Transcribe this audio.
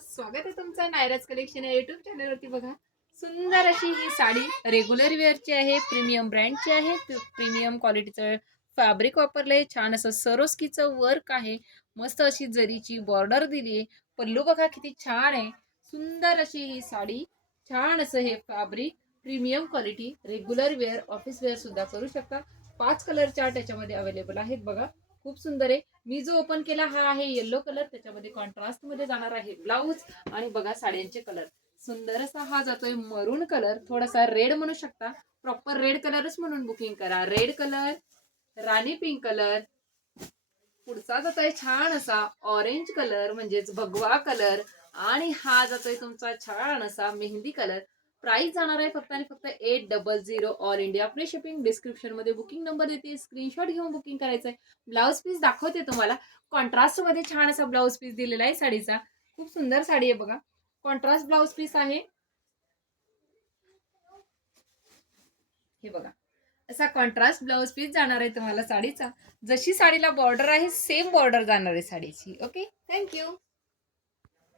स्वागत आहे तुमचं नायराज कलेक्शन या युट्यूब चॅनलवरती। बघा सुंदर अशी ही साडी रेग्युलर वेअरची आहे, प्रीमियम ब्रँडची आहे, प्रीमियम क्वालिटीचं फॅब्रिक वापरलंय, छान असं सरोस्कीचं वर्क आहे, मस्त अशी जरीची बॉर्डर दिली आहे, पल्लू बघा किती छान आहे, सुंदर अशी ही साडी, छान असं हे fabric, premium quality, regular wear, office wear सुद्धा करू शकता। 5 कलर चार्ट याच्यामध्ये अवेलेबल आहेत। बघा खूप सुंदर आहे। मी जो ओपन केला हा आहे येलो कलर, त्याच्यामध्ये कॉन्ट्रास्ट मध्ये जाणार आहे ब्लाउज। आणि बघा साड्यांचे कलर, सुंदर असा हा जातोय मरून कलर, थोडासा रेड म्हणू शकता, प्रॉपर रेड कलरच म्हणून बुकिंग करा। रेड कलर, राणी पिंक कलर, पुढचा जातोय छान असा ऑरेंज कलर म्हणजेच भगवा कलर, आणि हा जातोय तुमचा छान असा मेहंदी कलर। प्राइस जाणार आहे फक्त आणि फक्त 800 all India free shipping. Description मध्ये बुकिंग नंबर देते, स्क्रीनशॉट घेऊन बुकिंग करायचंय। ब्लाउज पीस दाखवते तुम्हाला, कॉन्ट्रास्ट मध्ये छान असा ब्लाउज पीस दिलेला आहे साडीचा, खूप सुंदर साडी आहे बघा, कॉन्ट्रास्ट ब्लाउज पीस आहे हे बघा, असा कॉन्ट्रास्ट ब्लाउज पीस जाणार आहे तुम्हाला साडीचा। जशी साडीला बॉर्डर आहे सेम बॉर्डर जाणार आहे साडीची। Okay, thank you.